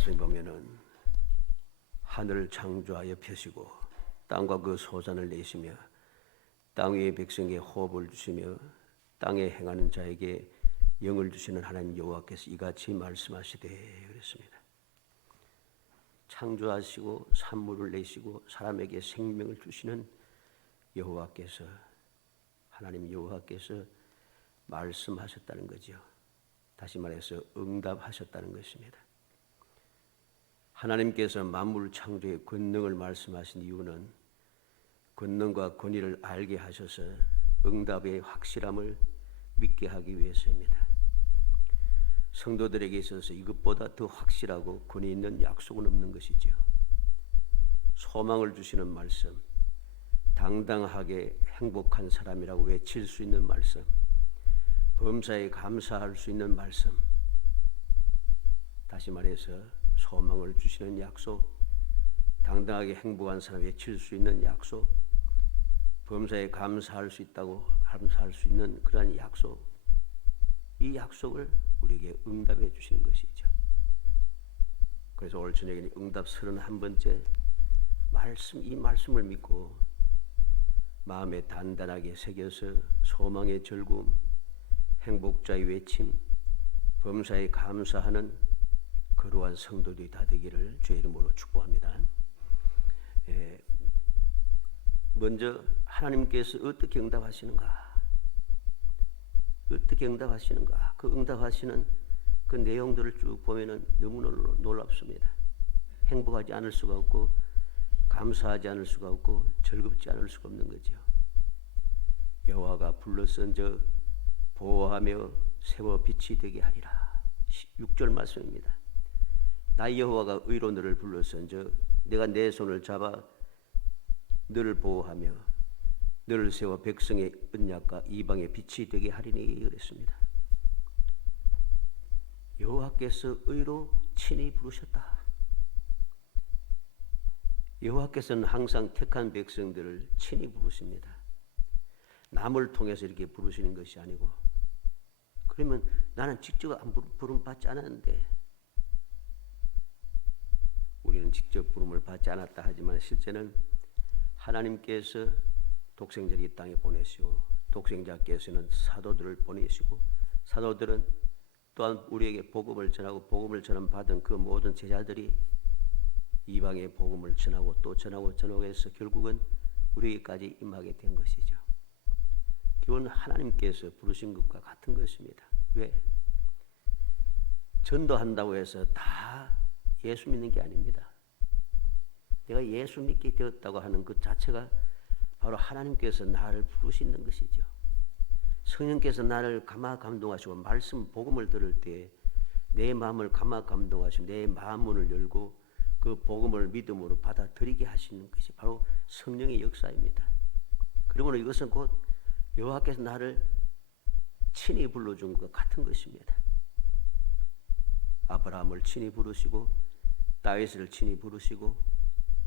말씀에 보면은 하늘을 창조하여 펴시고 땅과 그 소산을 내시며 땅 위의 백성에게 호흡을 주시며 땅에 행하는 자에게 영을 주시는 하나님 여호와께서 이같이 말씀하시되 그랬습니다. 창조하시고 산물을 내시고 사람에게 생명을 주시는 여호와께서, 하나님 여호와께서 말씀하셨다는 거죠. 다시 말해서 응답하셨다는 것입니다. 하나님께서 만물 창조의 권능을 말씀하신 이유는 권능과 권위를 알게 하셔서 응답의 확실함을 믿게 하기 위해서입니다. 성도들에게 있어서 이것보다 더 확실하고 권위 있는 약속은 없는 것이죠. 소망을 주시는 말씀, 당당하게 행복한 사람이라고 외칠 수 있는 말씀, 범사에 감사할 수 있는 말씀, 다시 말해서 소망을 주시는 약속, 당당하게 행복한 사람 외칠 수 있는 약속, 범사에 감사할 수 있다고 감사할 수 있는 그러한 약속, 이 약속을 우리에게 응답해 주시는 것이죠. 그래서 오늘 저녁에는 응답 31번째 말씀, 이 말씀을 믿고 마음에 단단하게 새겨서 소망의 즐거움, 행복자의 외침, 범사에 감사하는 거룩한 성도들이 다 되기를 주의 이름으로 축복합니다. 먼저 하나님께서 어떻게 응답하시는가? 어떻게 응답하시는가? 그 응답하시는 그 내용들을 쭉 보면은 너무 놀랍습니다. 행복하지 않을 수가 없고 감사하지 않을 수가 없고 즐겁지 않을 수가 없는 거죠. 여호와가 불러선저 보호하며 세워 빛이 되게 하리라. 6절 말씀입니다. 나 여호와가 의로 너를 불러선저 내가 내 손을 잡아 너를 보호하며 너를 세워 백성의 언약과 이방의 빛이 되게 하리니 그랬습니다. 여호와께서 의로 친히 부르셨다. 여호와께서는 항상 택한 백성들을 친히 부르십니다. 남을 통해서 이렇게 부르시는 것이 아니고, 그러면 나는 직접 부름 받지 않았는데, 우리는 직접 부름을 받지 않았다 하지만 실제는 하나님께서 독생자를 이 땅에 보내시고 독생자께서는 사도들을 보내시고 사도들은 또한 우리에게 복음을 전하고 복음을 전함받은 그 모든 제자들이 이방의 복음을 전하고 또 전하고 해서 결국은 우리에게까지 임하게 된 것이죠. 그건 하나님께서 부르신 것과 같은 것입니다. 왜? 전도한다고 해서 다 예수 믿는 게 아닙니다. 내가 예수 믿게 되었다고 하는 그 자체가 바로 하나님께서 나를 부르시는 것이죠. 성령께서 나를 감화 감동하시고 말씀 복음을 들을 때 내 마음을 감화 감동하시고 내 마음 문을 열고 그 복음을 믿음으로 받아들이게 하시는 것이 바로 성령의 역사입니다. 그러므로 이것은 곧 여호와께서 나를 친히 불러준 것 같은 것입니다. 아브라함을 친히 부르시고 다윗을 친히 부르시고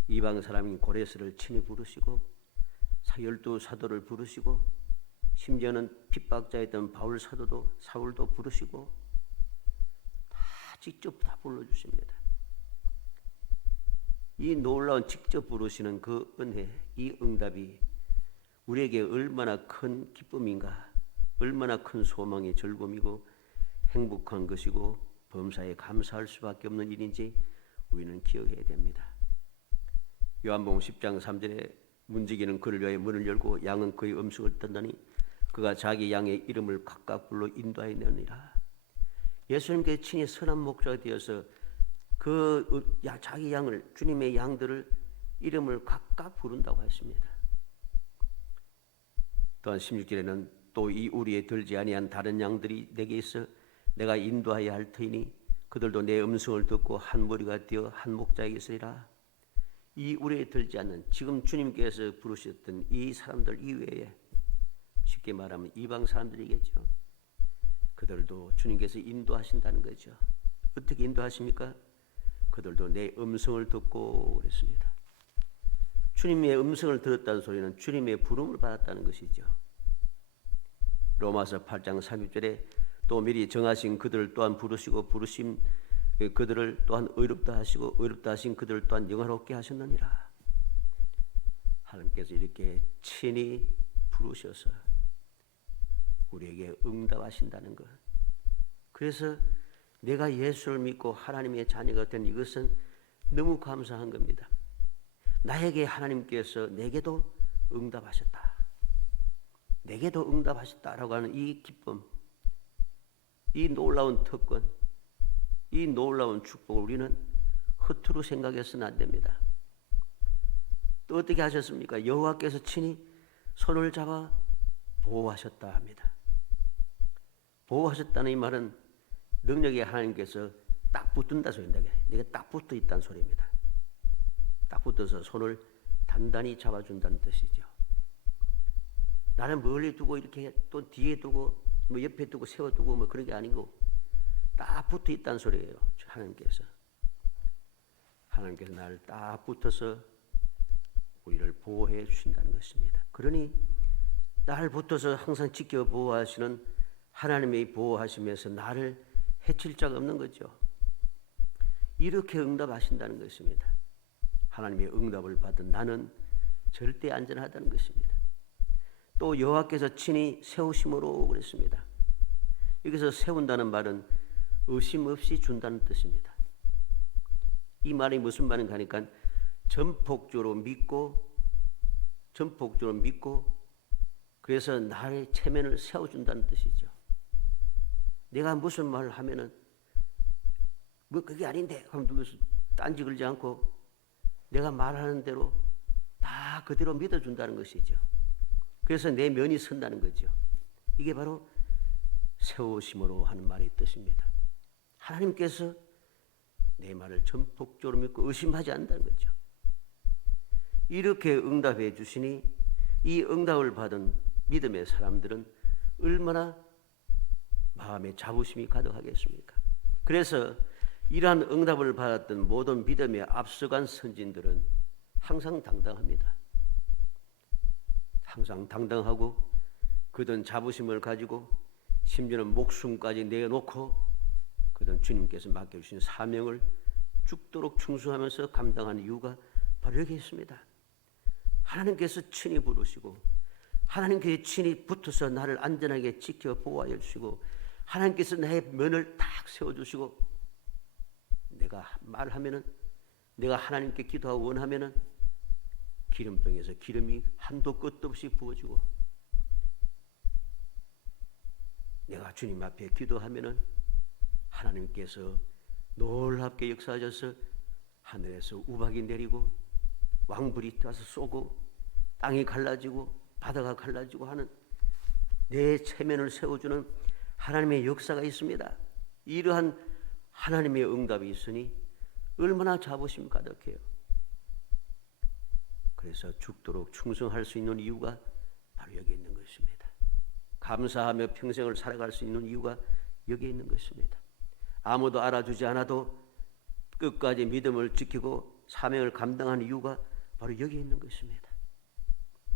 이방 사람인 고레스를 친히 부르시고 12 사도를 부르시고 심지어는 핍박자였던 바울 사도도 사울도 부르시고 다 직접 다 불러주십니다. 이 놀라운 직접 부르시는 그 은혜, 이 응답이 우리에게 얼마나 큰 기쁨인가, 얼마나 큰 소망의 즐거움이고 행복한 것이고 범사에 감사할 수밖에 없는 일인지 우리는 기억해야 됩니다. 요한복음 10장 3절에 문지기는 그를 위하여 문을 열고 양은 그의 음식을 뜯더니 그가 자기 양의 이름을 각각 불러 인도하여 내니라. 예수님께서 친히 선한 목자가 되어서 그 자기 양을, 주님의 양들을 이름을 각각 부른다고 했습니다. 또한 16절에는 또 이 우리에 들지 아니한 다른 양들이 내게 있어 내가 인도하여야 할 터이니 그들도 내 음성을 듣고 한 무리가 되어 한 목자에게 있으리라. 이 우리에 들지 않는, 지금 주님께서 부르셨던 이 사람들 이외에 쉽게 말하면 이방 사람들이겠죠. 그들도 주님께서 인도하신다는 거죠. 어떻게 인도하십니까? 그들도 내 음성을 듣고 그랬습니다. 주님의 음성을 들었다는 소리는 주님의 부름을 받았다는 것이죠. 로마서 8장 30절에 또 미리 정하신 그들을 또한 부르시고 부르심 그들을 또한 의롭다 하시고 의롭다 하신 그들을 또한 영화롭게 하셨느니라. 하나님께서 이렇게 친히 부르셔서 우리에게 응답하신다는 것. 그래서 내가 예수를 믿고 하나님의 자녀가 된 이것은 너무 감사한 겁니다. 나에게 하나님께서 내게도 응답하셨다. 내게도 응답하셨다라고 하는 이 기쁨, 이 놀라운 특권, 이 놀라운 축복을 우리는 허투루 생각해서는 안 됩니다. 또 어떻게 하셨습니까? 여호와께서 친히 손을 잡아 보호하셨다 합니다. 보호하셨다는 이 말은 능력의 하나님께서 딱 붙는다 소리입니다. 내가 딱 붙어 있다는 소리입니다. 딱 붙어서 손을 단단히 잡아준다는 뜻이죠. 나는 멀리 두고 이렇게 또 뒤에 두고 뭐 옆에 두고 세워두고 뭐 그런 게 아니고 딱 붙어 있다는 소리예요. 하나님께서 나를 딱 붙어서 우리를 보호해 주신다는 것입니다. 그러니 나를 붙어서 항상 지켜 보호하시는 하나님의 보호하심에서 나를 해칠 자가 없는 거죠. 이렇게 응답하신다는 것입니다. 하나님의 응답을 받은 나는 절대 안전하다는 것입니다. 또 여호와께서 친히 세우심으로 그랬습니다. 여기서 세운다는 말은 의심 없이 준다는 뜻입니다. 이 말이 무슨 말인가 하니까 전폭적으로 믿고 그래서 나의 체면을 세워준다는 뜻이죠. 내가 무슨 말을 하면은 뭐 그게 아닌데 그럼 누구서 딴지 걸지 않고 내가 말하는 대로 다 그대로 믿어준다는 것이죠. 그래서 내 면이 선다는 거죠. 이게 바로 세우심으로 하는 말의 뜻입니다. 하나님께서 내 말을 전폭적으로 믿고 의심하지 않는다는 거죠. 이렇게 응답해 주시니 이 응답을 받은 믿음의 사람들은 얼마나 마음에 자부심이 가득하겠습니까? 그래서 이러한 응답을 받았던 모든 믿음에 앞서간 선진들은 항상 당당합니다. 항상 당당하고 그든 자부심을 가지고 심지어는 목숨까지 내놓고 그든 주님께서 맡겨주신 사명을 죽도록 충성하면서 감당한 이유가 바로 여기 있습니다. 하나님께서 친히 부르시고 하나님께서 친히 붙어서 나를 안전하게 지켜 보호하여 주시고 하나님께서 나의 면을 딱 세워주시고 내가 말하면은 내가 하나님께 기도하고 원하면은 기름병에서 기름이 한도 끝도 없이 부어지고 내가 주님 앞에 기도하면은 하나님께서 놀랍게 역사하셔서 하늘에서 우박이 내리고 왕불이 와서 쏘고 땅이 갈라지고 바다가 갈라지고 하는 내 체면을 세워주는 하나님의 역사가 있습니다. 이러한 하나님의 응답이 있으니 얼마나 자부심 가득해요. 그래서 죽도록 충성할 수 있는 이유가 바로 여기 있는 것입니다. 감사하며 평생을 살아갈 수 있는 이유가 여기 있는 것입니다. 아무도 알아주지 않아도 끝까지 믿음을 지키고 사명을 감당하는 이유가 바로 여기 있는 것입니다.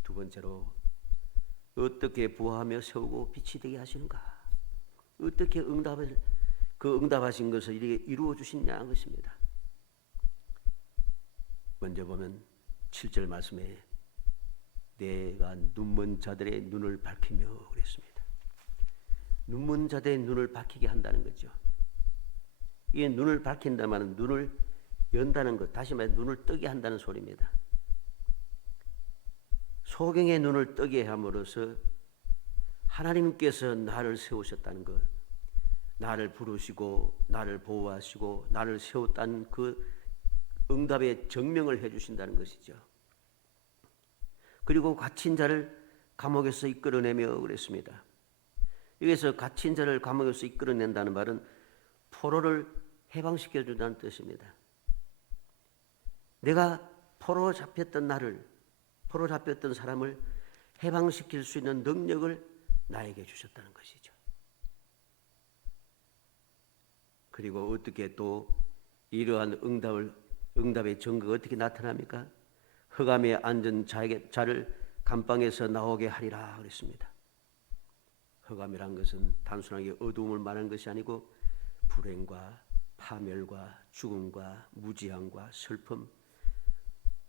두 번째로 어떻게 부하하며 세우고 빛이 되게 하시는가? 어떻게 응답하신 것을 이루어 주시냐 하는 것입니다. 먼저 보면 7절 말씀에 내가 눈먼 자들의 눈을 밝히며 그랬습니다. 눈먼 자들의 눈을 밝히게 한다는 거죠. 이 눈을 밝힌다는 말은 눈을 연다는 것, 다시 말해 눈을 뜨게 한다는 소리입니다. 소경의 눈을 뜨게 함으로써 하나님께서 나를 세우셨다는 것, 나를 부르시고 나를 보호하시고 나를 세웠다는 그 응답의 증명을 해주신다는 것이죠. 그리고 갇힌 자를 감옥에서 이끌어내며 그랬습니다. 여기서 갇힌 자를 감옥에서 이끌어낸다는 말은 포로를 해방시켜 준다는 뜻입니다. 내가 포로 잡혔던 사람을 해방시킬 수 있는 능력을 나에게 주셨다는 것이죠. 그리고 어떻게 또 이러한 응답의 증거가 어떻게 나타납니까? 흑암에 앉은 자를 감방에서 나오게 하리라 그랬습니다. 흑암이란 것은 단순하게 어두움을 말하는 것이 아니고 불행과 파멸과 죽음과 무지함과 슬픔,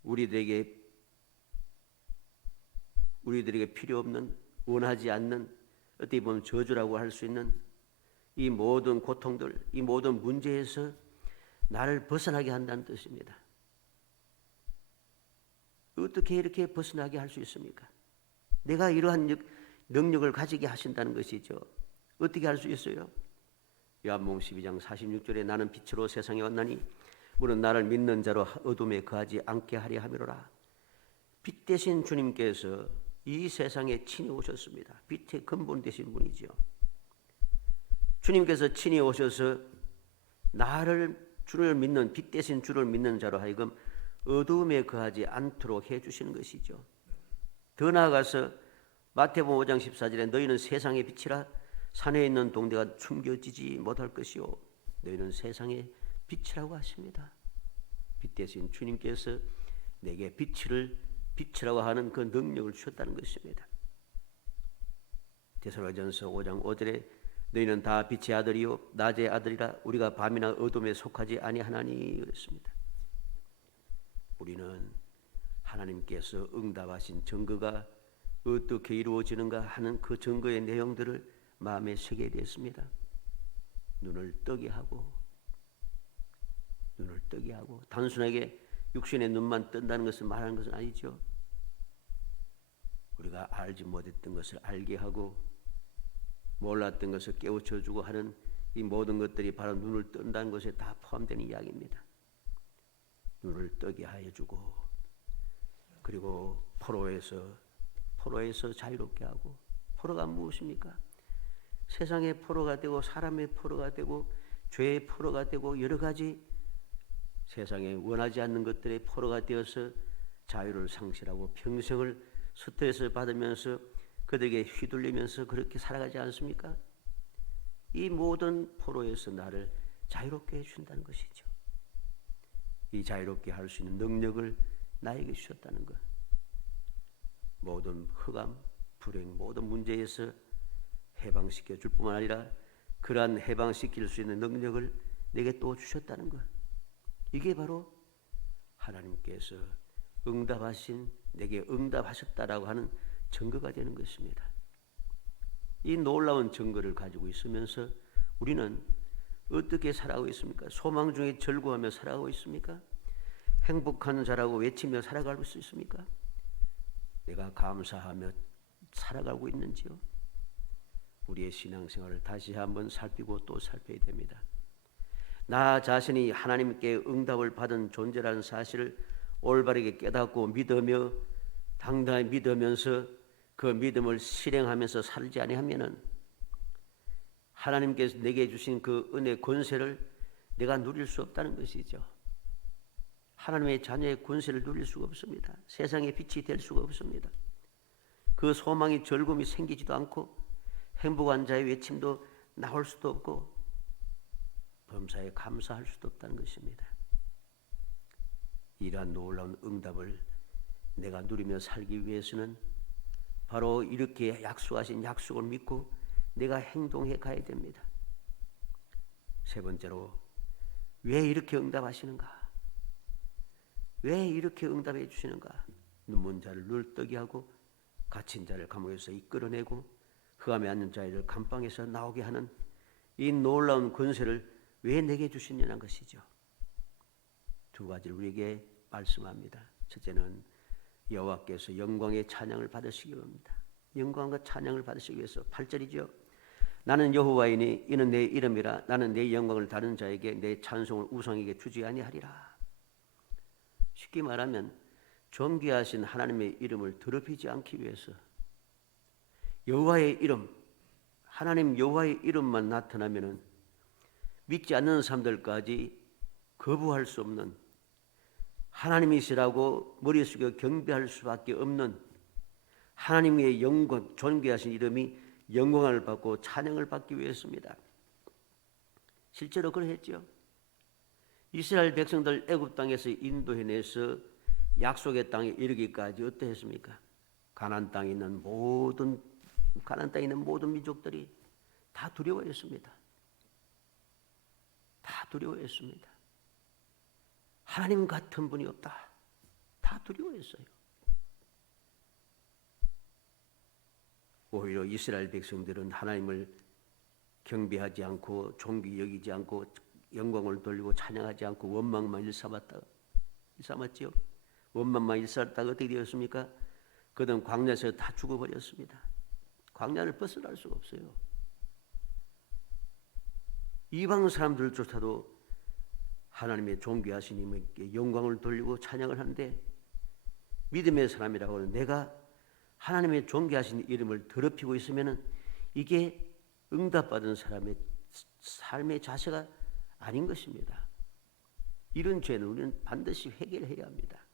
우리들에게 필요 없는, 원하지 않는, 어떻게 보면 저주라고 할 수 있는 이 모든 고통들, 이 모든 문제에서 나를 벗어나게 한다는 뜻입니다. 어떻게 이렇게 벗어나게 할 수 있습니까? 내가 이러한 능력을 가지게 하신다는 것이죠. 어떻게 할 수 있어요? 요한복음 12장 46절에 나는 빛으로 세상에 왔나니 물은 나를 믿는 자로 어둠에 거하지 않게 하려 함이로라. 빛 대신 주님께서 이 세상에 친히 오셨습니다. 빛의 근본 되신 분이죠. 주님께서 친히 오셔서 주를 믿는, 빛 대신 주를 믿는 자로 하여금 어두움에 거하지 않도록 해주시는 것이죠. 더 나아가서 마태복음 5장 14절에 너희는 세상의 빛이라 산에 있는 동대가 숨겨지지 못할 것이요 너희는 세상의 빛이라고 하십니다. 빛 대신 주님께서 내게 빛이라고 하는 그 능력을 주셨다는 것입니다. 데살로니가전서 5장 5절에 너희는 다 빛의 아들이요 낮의 아들이라 우리가 밤이나 어둠에 속하지 아니하나니 그랬습니다. 우리는 하나님께서 응답하신 증거가 어떻게 이루어지는가 하는 그 증거의 내용들을 마음에 새게 됐습니다. 눈을 뜨게 하고 단순하게 육신의 눈만 뜬다는 것을 말하는 것은 아니죠. 우리가 알지 못했던 것을 알게 하고 몰랐던 것을 깨우쳐주고 하는 이 모든 것들이 바로 눈을 뜬다는 것에 다 포함되는 이야기입니다. 눈을 뜨게 하여 주고 그리고 포로에서 자유롭게 하고, 포로가 무엇입니까? 세상의 포로가 되고 사람의 포로가 되고 죄의 포로가 되고 여러 가지 세상에 원하지 않는 것들의 포로가 되어서 자유를 상실하고 평생을 스트레스를 받으면서 그들에게 휘둘리면서 그렇게 살아가지 않습니까? 이 모든 포로에서 나를 자유롭게 해준다는 것이죠. 이 자유롭게 할 수 있는 능력을 나에게 주셨다는 것. 모든 흑암, 불행, 모든 문제에서 해방시켜 줄 뿐만 아니라 그러한 해방시킬 수 있는 능력을 내게 또 주셨다는 것. 이게 바로 하나님께서 내게 응답하셨다라고 하는 증거가 되는 것입니다. 이 놀라운 증거를 가지고 있으면서 우리는 어떻게 살아가고 있습니까? 소망 중에 절구하며 살아가고 있습니까? 행복한 자라고 외치며 살아갈 수 있습니까? 내가 감사하며 살아가고 있는지요? 우리의 신앙생활을 다시 한번 살피고 또 살펴야 됩니다. 나 자신이 하나님께 응답을 받은 존재라는 사실을 올바르게 깨닫고 믿으며 당당히 믿으면서 그 믿음을 실행하면서 살지 아니하면은 하나님께서 내게 주신 그 은혜 권세를 내가 누릴 수 없다는 것이죠. 하나님의 자녀의 권세를 누릴 수가 없습니다. 세상의 빛이 될 수가 없습니다. 그 소망이 절금이 생기지도 않고 행복한 자의 외침도 나올 수도 없고 범사에 감사할 수도 없다는 것입니다. 이러한 놀라운 응답을 내가 누리며 살기 위해서는 바로 이렇게 약속하신 약속을 믿고 내가 행동해 가야 됩니다. 세 번째로, 왜 이렇게 응답하시는가? 왜 이렇게 응답해 주시는가? 눈먼 자를 눈을 뜨게 하고 갇힌 자를 감옥에서 이끌어내고 흑암에 앉는 자를 감방에서 나오게 하는 이 놀라운 권세를 왜 내게 주시냐는 것이죠. 두 가지를 우리에게 말씀합니다. 첫째는 여호와께서 영광의 찬양을 받으시기 위함입니다. 영광과 찬양을 받으시기 위해서 8절이죠. 나는 여호와이니 이는 내 이름이라. 나는 내 영광을 다른 자에게 내 찬송을 우상에게 주지 아니하리라. 쉽게 말하면 존귀하신 하나님의 이름을 더럽히지 않기 위해서 여호와의 이름, 하나님 여호와의 이름만 나타나면은 믿지 않는 사람들까지 거부할 수 없는, 하나님이시라고 머리 숙여 경배할 수밖에 없는 하나님의 영광, 존귀하신 이름이 영광을 받고 찬양을 받기 위해서입니다. 실제로 그러했죠. 이스라엘 백성들 애굽 땅에서 인도해내서 약속의 땅에 이르기까지 어떠했습니까? 가나안 땅에 있는 모든 민족들이 다 두려워했습니다. 다 두려워했습니다. 하나님 같은 분이 없다. 다 두려워했어요. 오히려 이스라엘 백성들은 하나님을 경배하지 않고 존귀 여기지 않고 영광을 돌리고 찬양하지 않고 원망만 일삼았지요. 원망만 일삼았다가 어떻게 되었습니까? 그들은 광야에서 다 죽어버렸습니다. 광야를 벗어날 수가 없어요. 이방 사람들조차도 하나님의 존귀하신 이님께 영광을 돌리고 찬양을 하는데 믿음의 사람이라고는 내가 하나님의 존귀하신 이름을 더럽히고 있으면 이게 응답받은 사람의 삶의 자세가 아닌 것입니다. 이런 죄는 우리는 반드시 해결해야 합니다.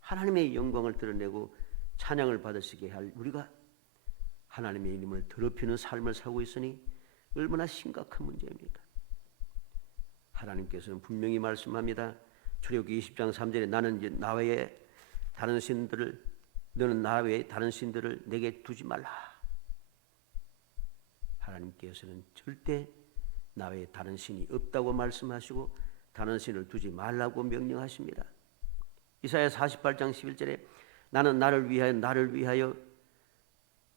하나님의 영광을 드러내고 찬양을 받으시게 할 우리가 하나님의 이름을 더럽히는 삶을 살고 있으니 얼마나 심각한 문제입니까? 하나님께서는 분명히 말씀합니다. 출애굽기 20장 3절에 나는 이제 나 외에 다른 신들을 너는 나 외에 다른 신들을 내게 두지 말라. 하나님께서는 절대 나 외에 다른 신이 없다고 말씀하시고 다른 신을 두지 말라고 명령하십니다. 이사야 48장 11절에 나는 나를 위하여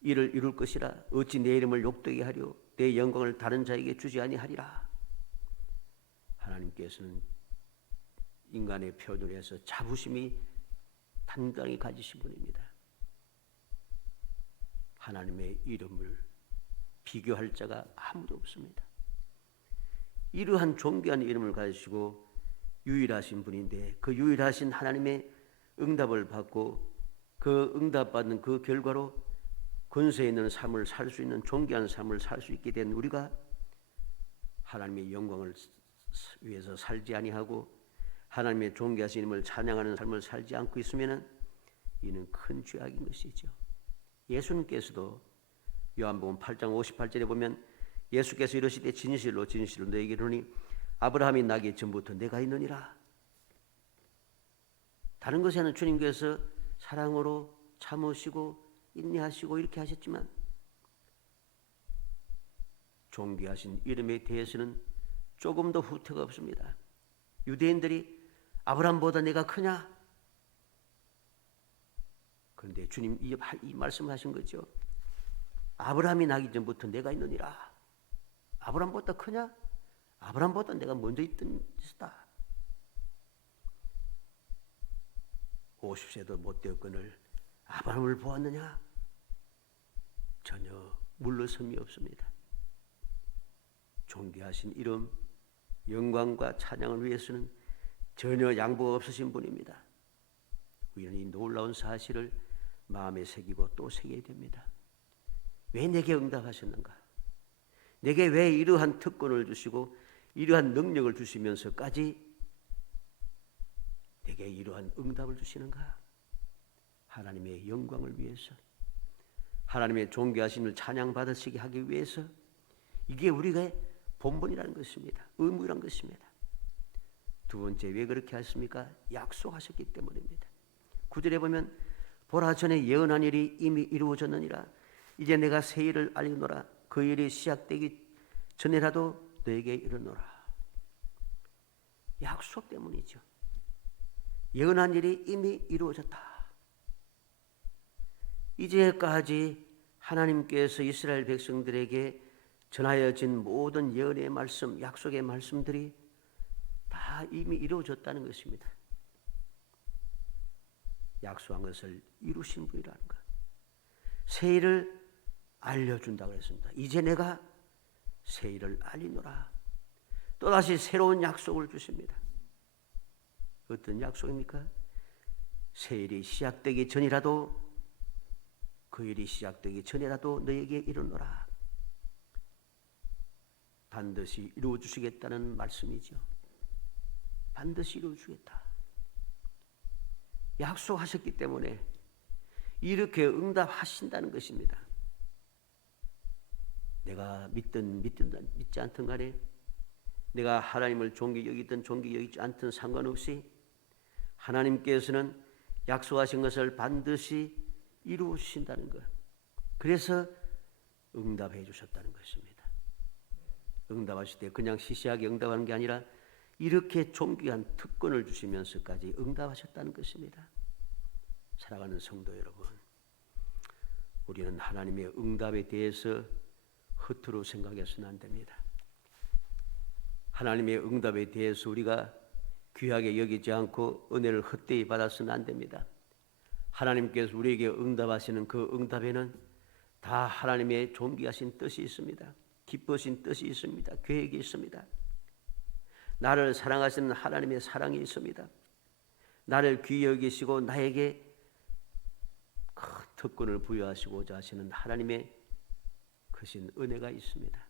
이를 이룰 것이라 어찌 내 이름을 욕되게 하려 내 영광을 다른 자에게 주지 아니하리라. 하나님께서는 인간의 표현을 해서 자부심이 당당히 가지신 분입니다. 하나님의 이름을 비교할 자가 아무도 없습니다. 이러한 존귀한 이름을 가지시고 유일하신 분인데 그 유일하신 하나님의 응답을 받고 그 응답받는 그 결과로 권세 있는 삶을 살 수 있는 존귀한 삶을 살 수 있게 된 우리가 하나님의 영광을 위해서 살지 아니하고 하나님의 존귀하신 이름을 찬양하는 삶을 살지 않고 있으면 이는 큰 죄악인 것이죠. 예수님께서도 요한복음 8장 58절에 보면 예수께서 이르시되 진실로 너에게 이르노니 아브라함이 나기 전부터 내가 있느니라. 다른 것에는 주님께서 사랑으로 참으시고 인내하시고 이렇게 하셨지만 존귀하신 이름에 대해서는 조금도 후퇴가 없습니다. 유대인들이 아브라함보다 내가 크냐? 그런데 주님 이 말씀하신 거죠. 아브라함이 나기 전부터 내가 있느니라. 아브라함보다 크냐? 아브라함보다 내가 먼저 있던 짓이다. 50세도 못 되었거늘 아브라함을 보았느냐? 전혀 물러섬이 없습니다. 존귀하신 이름, 영광과 찬양을 위해서는 전혀 양보가 없으신 분입니다. 우리는 이 놀라운 사실을 마음에 새기고 또 새겨야 됩니다. 왜 내게 응답하셨는가? 내게 왜 이러한 특권을 주시고 이러한 능력을 주시면서까지 내게 이러한 응답을 주시는가? 하나님의 영광을 위해서, 하나님의 존귀하심을 찬양받으시게 하기 위해서 이게 우리가 본분이라는 것입니다. 의무라는 것입니다. 두 번째, 왜 그렇게 하십니까? 약속하셨기 때문입니다. 9절에 보면 보라 전에 예언한 일이 이미 이루어졌느니라. 이제 내가 새 일을 알리노라. 그 일이 시작되기 전에라도 너에게 이르노라. 약속 때문이죠. 예언한 일이 이미 이루어졌다. 이제까지 하나님께서 이스라엘 백성들에게 전하여진 모든 예언의 말씀, 약속의 말씀들이 다 이미 이루어졌다는 것입니다. 약속한 것을 이루신 분이라는 것. 새 일을 알려준다고 했습니다. 이제 내가 새 일을 알리노라. 또다시 새로운 약속을 주십니다. 어떤 약속입니까? 새 일이 시작되기 전이라도 그 일이 시작되기 전이라도 너에게 이르노라. 반드시 이루어주시겠다는 말씀이죠. 반드시 이루어주겠다. 약속하셨기 때문에 이렇게 응답하신다는 것입니다. 내가 믿든 믿지 않든 간에 내가 하나님을 존귀 여기든 존귀 여기지 않든 상관없이 하나님께서는 약속하신 것을 반드시 이루신다는 것. 그래서 응답해 주셨다는 것입니다. 응답하실 때 그냥 시시하게 응답하는 게 아니라 이렇게 존귀한 특권을 주시면서까지 응답하셨다는 것입니다. 사랑하는 성도 여러분, 우리는 하나님의 응답에 대해서 허투루 생각해서는 안 됩니다. 하나님의 응답에 대해서 우리가 귀하게 여기지 않고 은혜를 헛되이 받아서는 안 됩니다. 하나님께서 우리에게 응답하시는 그 응답에는 다 하나님의 존귀하신 뜻이 있습니다. 기쁘신 뜻이 있습니다. 계획이 있습니다. 나를 사랑하시는 하나님의 사랑이 있습니다. 나를 귀히 여기시고 나에게 큰 특권을 부여하시고자 하시는 하나님의 크신 은혜가 있습니다.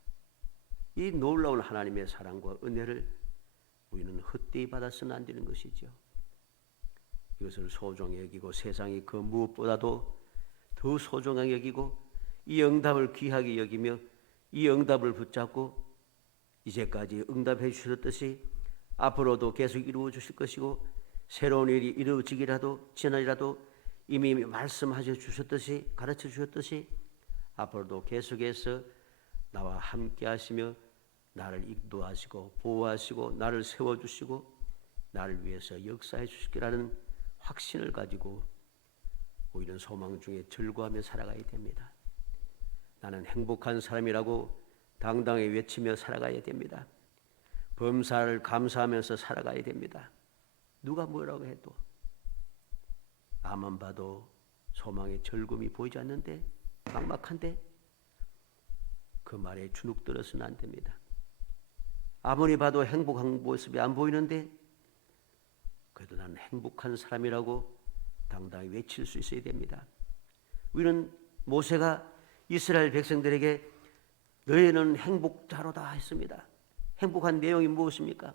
이 놀라운 하나님의 사랑과 은혜를 우리는 헛되이 받아서는 안 되는 것이죠. 이것을 소중히 여기고 세상이 그 무엇보다도 더 소중하게 여기고 이 응답을 귀하게 여기며 이 응답을 붙잡고 이제까지 응답해 주셨듯이 앞으로도 계속 이루어 주실 것이고 새로운 일이 이루어지기라도 지나리라도 이미 말씀하셔 주셨듯이 가르쳐 주셨듯이 앞으로도 계속해서 나와 함께 하시며 나를 인도하시고 보호하시고 나를 세워주시고 나를 위해서 역사해 주시기라는 확신을 가지고 우리는 소망 중에 즐거워하며 살아가야 됩니다. 나는 행복한 사람이라고 당당히 외치며 살아가야 됩니다. 범사를 감사하면서 살아가야 됩니다. 누가 뭐라고 해도 앞만 봐도 소망의 즐거움이 보이지 않는데 막막한데 그 말에 주눅들어서는 안 됩니다. 아무리 봐도 행복한 모습이 안 보이는데 그래도 나는 행복한 사람이라고 당당히 외칠 수 있어야 됩니다. 우리는 모세가 이스라엘 백성들에게 너희는 행복자로다 했습니다. 행복한 내용이 무엇입니까?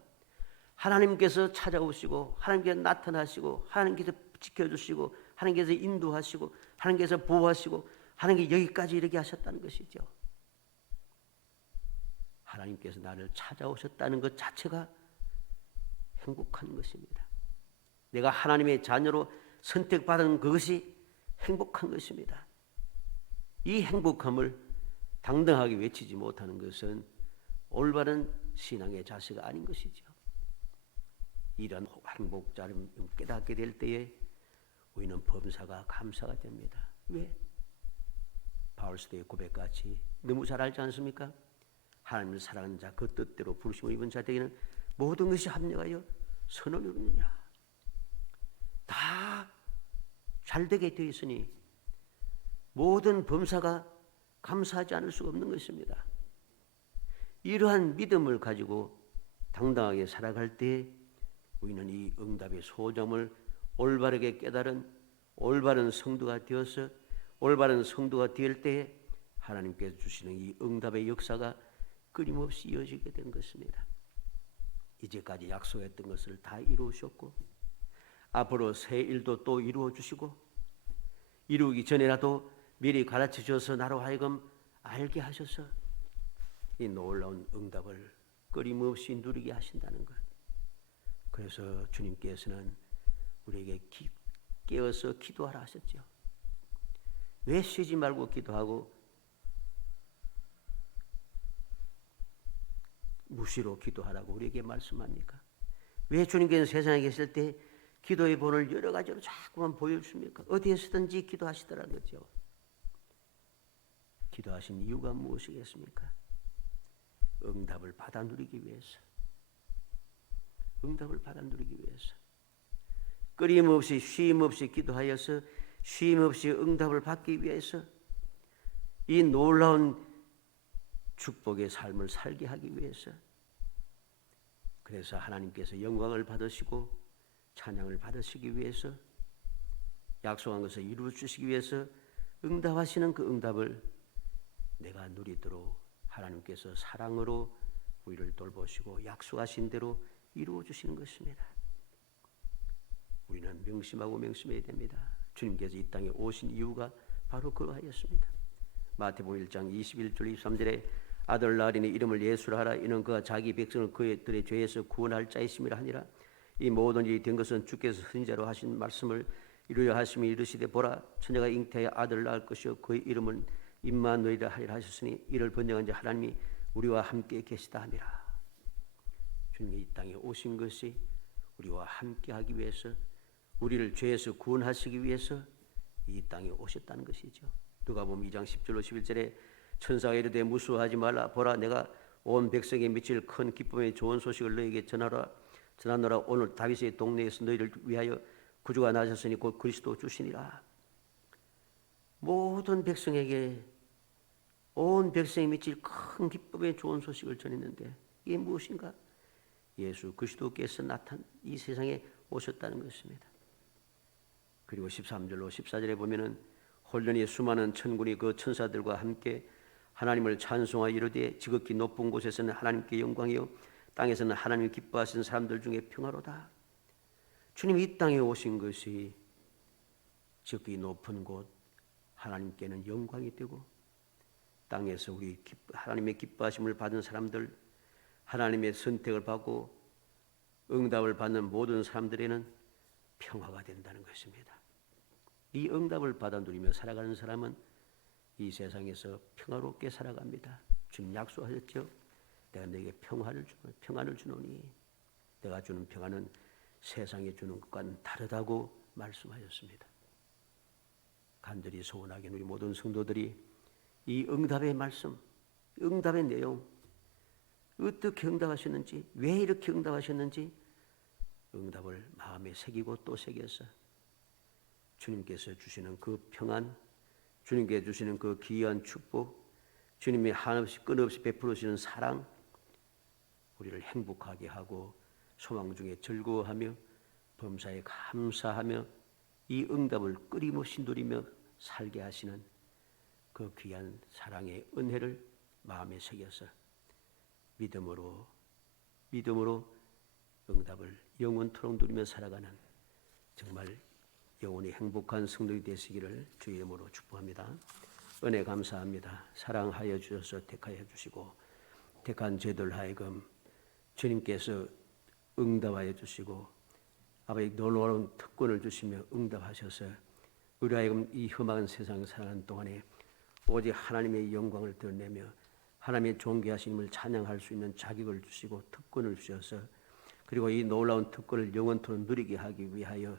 하나님께서 찾아오시고 하나님께서 나타나시고 하나님께서 지켜주시고 하나님께서 인도하시고 하나님께서 보호하시고 하나님께 여기까지 이르게 하셨다는 것이죠. 하나님께서 나를 찾아오셨다는 것 자체가 행복한 것입니다. 내가 하나님의 자녀로 선택받은 그것이 행복한 것입니다. 이 행복함을 당당하게 외치지 못하는 것은 올바른 신앙의 자세가 아닌 것이죠. 이런 행복자를 깨닫게 될 때에 우리는 범사가 감사가 됩니다. 왜? 바울서의 고백같이 너무 잘 알지 않습니까? 하나님을 사랑하는 자 그 뜻대로 부르심을 입은 자들에게는 모든 것이 합력하여 선을 이루느냐. 다 잘되게 되어 있으니 모든 범사가 감사하지 않을 수가 없는 것입니다. 이러한 믿음을 가지고 당당하게 살아갈 때 우리는 이 응답의 소점을 올바르게 깨달은 올바른 성도가 되어서 올바른 성도가 될 때에 하나님께서 주시는 이 응답의 역사가 끊임없이 이어지게 된 것입니다. 이제까지 약속했던 것을 다 이루셨고 앞으로 새 일도 또 이루어 주시고 이루기 전에라도 미리 가르쳐 주셔서 나로 하여금 알게 하셔서 이 놀라운 응답을 끊임없이 누리게 하신다는 것. 그래서 주님께서는 우리에게 깨어서 기도하라 하셨죠. 왜 쉬지 말고 기도하고 무시로 기도하라고 우리에게 말씀합니까? 왜 주님께서 세상에 계실 때 기도의 본을 여러 가지로 자꾸만 보여주십니까? 어디에서든지 기도하시더라는 거죠. 기도하신 이유가 무엇이겠습니까? 응답을 받아 누리기 위해서. 응답을 받아 누리기 위해서. 끊임없이 쉼없이 기도하여서 쉼없이 응답을 받기 위해서 이 놀라운 축복의 삶을 살게 하기 위해서. 그래서 하나님께서 영광을 받으시고 찬양을 받으시기 위해서 약속한 것을 이루어 주시기 위해서 응답하시는 그 응답을 내가 누리도록 하나님께서 사랑으로 우리를 돌보시고 약속하신 대로 이루어 주시는 것입니다. 우리는 명심하고 명심해야 됩니다. 주님께서 이 땅에 오신 이유가 바로 그러하였습니다. 마태복음 1장 21절 23절에 아들 낳으리니 이름을 예수라 하라. 이는 그가 자기 백성을 그들의 죄에서 구원할 자이심이라 하니라. 이 모든 일이 된 것은 주께서 선지자로 하신 말씀을 이루려 하심이 이르시되 보라 처녀가 잉태하여 아들을 낳을 것이요 그의 이름은 임마누엘이라 하리라 하셨으니 이를 번영한 자 하나님이 우리와 함께 계시다 함이라. 주님이 이 땅에 오신 것이 우리와 함께 하기 위해서, 우리를 죄에서 구원하시기 위해서 이 땅에 오셨다는 것이죠. 누가복음 2장 10절로 11절에 천사가 이르되 무수하지 말라. 보라, 내가 온 백성에 미칠 큰 기쁨의 좋은 소식을 너에게 전하노라. 오늘 다윗의 동네에서 너희를 위하여 구주가 나셨으니 곧 그리스도 주시니라. 모든 백성에게, 온 백성에 미칠 큰 기쁨의 좋은 소식을 전했는데 이게 무엇인가? 예수 그리스도께서 이 세상에 오셨다는 것입니다. 그리고 13절로 14절에 보면은 홀련히 수많은 천군이 그 천사들과 함께 하나님을 찬송하여 이르되 지극히 높은 곳에서는 하나님께 영광이요 땅에서는 하나님을 기뻐하시는 사람들 중에 평화로다. 주님이 이 땅에 오신 것이 지극히 높은 곳 하나님께는 영광이 되고, 땅에서 우리 하나님의 기뻐하심을 받은 사람들, 하나님의 선택을 받고 응답을 받는 모든 사람들에는 평화가 된다는 것입니다. 이 응답을 받아 누리며 살아가는 사람은 이 세상에서 평화롭게 살아갑니다. 주님 약속하셨죠? 내가 너에게 평안을 주노니, 내가 주는 평안은 세상에 주는 것과는 다르다고 말씀하셨습니다. 간절히 소원하게 우리 모든 성도들이 이 응답의 말씀, 응답의 내용, 어떻게 응답하셨는지, 왜 이렇게 응답하셨는지 응답을 마음에 새기고 또 새겨서 주님께서 주시는 그 평안, 주님께 주시는 그 귀한 축복, 주님이 한없이 끊없이 베풀으시는 사랑, 우리를 행복하게 하고 소망 중에 즐거워하며 범사에 감사하며 이 응답을 끊임없이 누리며 살게 하시는 그 귀한 사랑의 은혜를 마음에 새겨서 믿음으로 응답을 영원토록 누리며 살아가는 정말 영원히 행복한 성도이 되시기를 주의 이름으로 축복합니다. 은혜 감사합니다. 사랑하여 주셔서 택하여 주시고 택한 저희들 하여금 주님께서 응답하여 주시고 아버지 놀라운 특권을 주시며 응답하셔서 우리 하여금 이 험한 세상 살아가는 동안에 오직 하나님의 영광을 드러내며 하나님의 존귀하심을 찬양할 수 있는 자격을 주시고 특권을 주셔서, 그리고 이 놀라운 특권을 영원토록 누리게 하기 위하여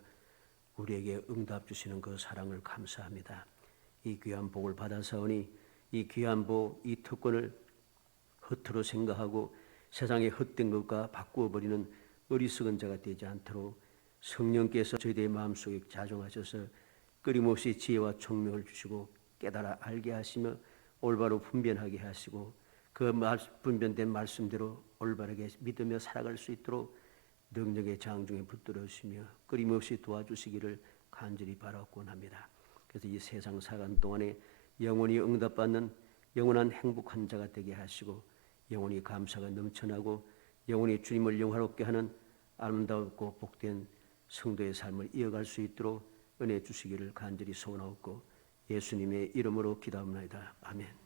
우리에게 응답 주시는 그 사랑을 감사합니다. 이 귀한 복을 받아서오니 이 귀한 복, 이 특권을 헛으로 생각하고 세상의 헛된 것과 바꾸어 버리는 어리석은 자가 되지 않도록 성령께서 저희들의 마음속에 자정하셔서 끊임없이 지혜와 총명을 주시고 깨달아 알게 하시며 올바로 분별하게 하시고 그 분별된 말씀대로 올바르게 믿으며 살아갈 수 있도록 능력의 장중에 붙들어 주시며 끊임없이 도와주시기를 간절히 바라곤 합니다. 그래서 이 세상 살아가는 동안에 영원히 응답받는 영원한 행복한 자가 되게 하시고 영원히 감사가 넘쳐나고 영원히 주님을 영화롭게 하는 아름답고 복된 성도의 삶을 이어갈 수 있도록 은혜 주시기를 간절히 소원하옵고 예수님의 이름으로 기도합니다. 아멘.